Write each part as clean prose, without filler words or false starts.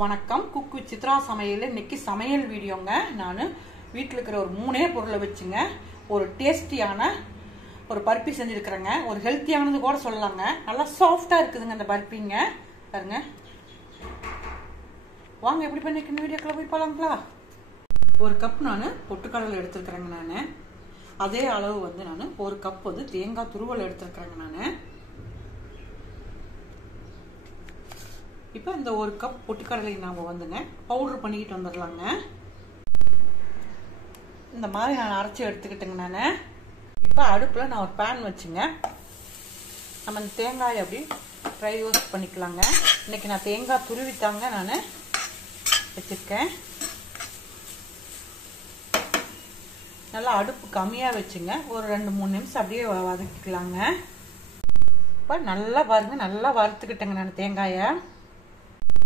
வணக்கம். Cook with Chitra சமையல். இன்னைக்கு சமையல் வீடியோங்க. நான் வீட்டில் இருக்கிற ஒரு 3 பொருளை வச்சுங்க ஒரு டேஸ்டியான ஒரு பர்பி செஞ்சுருக்கிறேங்க. ஒரு ஹெல்த்தியானது கூட சொல்லலாங்க. நல்லா சாஃப்டாக இருக்குதுங்க இந்த பர்பிங்க. பாருங்க, வாங்க எப்படி பண்ணிக்கணும் வீடியோக்குள்ள போய் போகலாங்களா. ஒரு கப் நான் பொட்டுக்கடலை எடுத்துருக்கிறேங்க. நான் அதே அளவு வந்து நான் ஒரு கப் வந்து தேங்காய் துருவல் எடுத்துருக்கிறேங்க. நான் இப்போ இந்த ஒரு கப் பொட்டுக்கடலை நாம் வந்துங்க பவுடர் பண்ணிக்கிட்டு வந்துடலாங்க. இந்த மாதிரி நான் அரைச்சி எடுத்துக்கிட்டேங்க. நான் இப்போ அடுப்பில் நான் ஒரு பேன் வச்சுங்க நம்ம இந்த தேங்காயை அப்படி ட்ரை ரோஸ்ட் பண்ணிக்கலாங்க. இன்னைக்கு நான் தேங்காய் துருவித்தாங்க நான் வச்சுருக்கேன். நல்லா அடுப்பு கம்மியாக வச்சுங்க ஒரு 2-3 நிமிஷம் அப்படியே வதக்கிக்கலாங்க. இப்போ நல்லா பாருங்க, நல்லா வறுத்துக்கிட்டேங்க நான் தேங்காயை.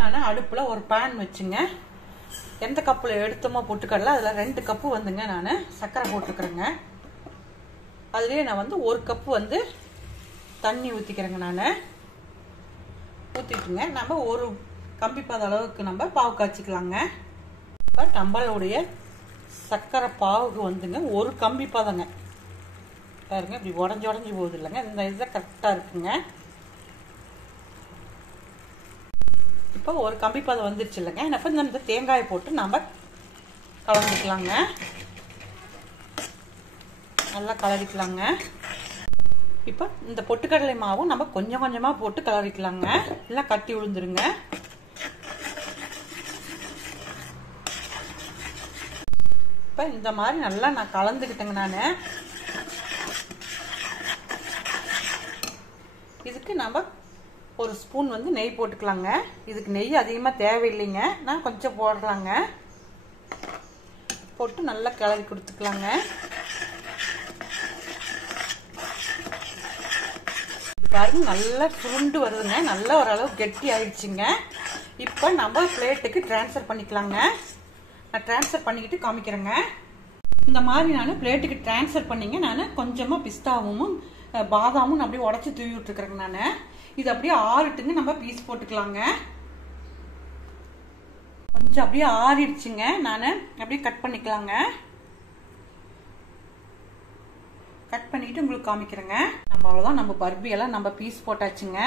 நான் அடுப்பில் ஒரு பேன் வச்சுங்க எந்த கப்பில் எடுத்தோமோ பொட்டுக்கடலை அதில் 2 கப்பு வந்துங்க நான் சர்க்கரை போட்டுக்கிறேங்க. அதுலேயே நான் வந்து 1 கப்பு வந்து தண்ணி ஊற்றிக்கிறேங்க. நான் ஊற்றிட்டுங்க நம்ம ஒரு கம்பிப்பாத அளவுக்கு நம்ம பாவு காய்ச்சிக்கலாங்க. இப்போ நம்மளுடைய சர்க்கரை பாவுக்கு வந்துங்க ஒரு கம்பி பாதங்க பாருங்க, இப்படி உடஞ்சி போகுது இல்லைங்க. இந்த இதில் கரெக்டாக இருக்குங்க. இப்போ ஒரு கம்பி பதம் வந்துருச்சு இல்லைங்க. இப்போ இந்த தேங்காயை போட்டு நம்ம கலந்துக்கலாங்க. நல்லா கலரிக்கலாங்க. இப்போ இந்த பொட்டுக்கடலை மாவும் நம்ம கொஞ்சம் கொஞ்சமாக போட்டு கலரிக்கலாங்க, இல்லை கட்டி விழுந்துருங்க. இப்போ இந்த மாதிரி நல்லா நான் கலந்துக்கிட்டேங்க. நான் இதுக்கு நம்ம ஒரு ஸ்பூன் வந்து நெய் போட்டுக்கலாங்க. இதுக்கு நெய் அதிகமாக தேவையில்லைங்க, நான் கொஞ்சம் போடலாங்க. போட்டு நல்லா கிளறி கொடுத்துக்கலாங்க. பாருங்க நல்லா சுருண்டு வருதுங்க, நல்லா ஓரளவு கெட்டி ஆயிடுச்சுங்க. இப்போ நம்ம பிளேட்டுக்கு டிரான்ஸ்ஃபர் பண்ணிக்கலாங்க. நான் டிரான்ஸ்ஃபர் பண்ணிக்கிட்டு காமிக்கிறேங்க. இந்த மாதிரி நான் பிளேட்டுக்கு டிரான்ஸ்ஃபர் பண்ணிங்க. நான் கொஞ்சமாக பிஸ்தாவும் பாதாமும் அப்படியே உடச்சி தூவி விட்டுருக்குறேங்க. நான் இது அப்படியே ஆறிட்டுங்க நம்ம பீஸ் போட்டுக்கலாங்க. கொஞ்சம் அப்படியே ஆறிடுச்சுங்க. நான் அப்படியே கட் பண்ணிக்கலாங்க. கட் பண்ணிட்டு உங்களுக்கு காமிக்கிறேங்க. நம்ம அவ்வளோதான், நம்ம பர்பியெல்லாம் நம்ம பீஸ் போட்டாச்சுங்க.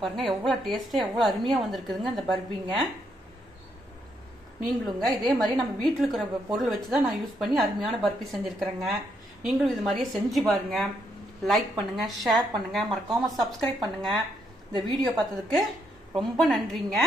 பாருங்க எவ்வளோ டேஸ்ட்டாக எவ்வளோ அருமையாக வந்திருக்குதுங்க இந்த பர்பிங்க. நீங்களுங்க இதே மாதிரி நம்ம வீட்டில் இருக்கிற பொருள் வச்சு தான் நான் யூஸ் பண்ணி அருமையான பர்பி செஞ்சுருக்கிறேங்க. நீங்களும் இது மாதிரியே செஞ்சு பாருங்க. லைக் பண்ணுங்க, ஷேர் பண்ணுங்க, மறக்காம சப்ஸ்கிரைப் பண்ணுங்க. இந்த வீடியோ பார்த்ததுக்கு ரொம்ப நன்றிங்க.